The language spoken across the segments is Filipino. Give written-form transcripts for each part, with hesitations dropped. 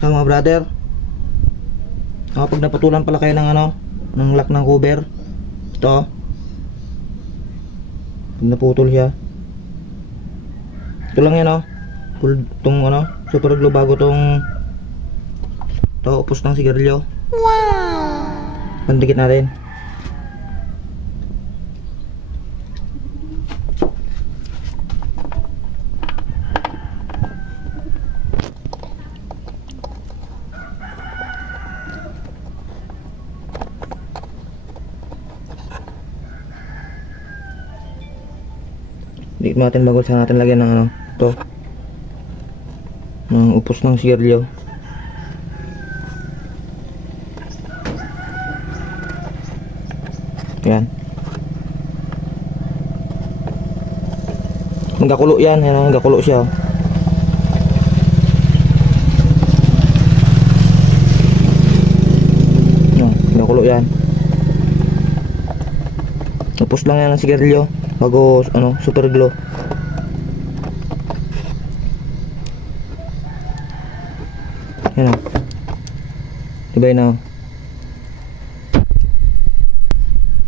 Mga brother, pag naputulan pala kayo ng ng lock ng cover, ito, pag naputol siya, ito lang yan full tong super glue bago tong upos ng sigarilyo. Wow! Pandikit natin. Dikit natin bago sa natin lagyan ng ito, ng upos ng sigarilyo. Yan. Nagkakulo yan, nagkakulo siya. Nagkakulo yan. Upos lang yan ng sigarilyo bago super glue. Yan tibay na.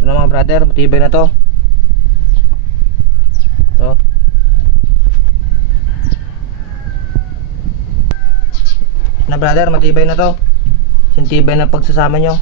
Ito na mga brother, matibay na to. Ito na brother, matibay na to. Sintibay na pagsasama nyo.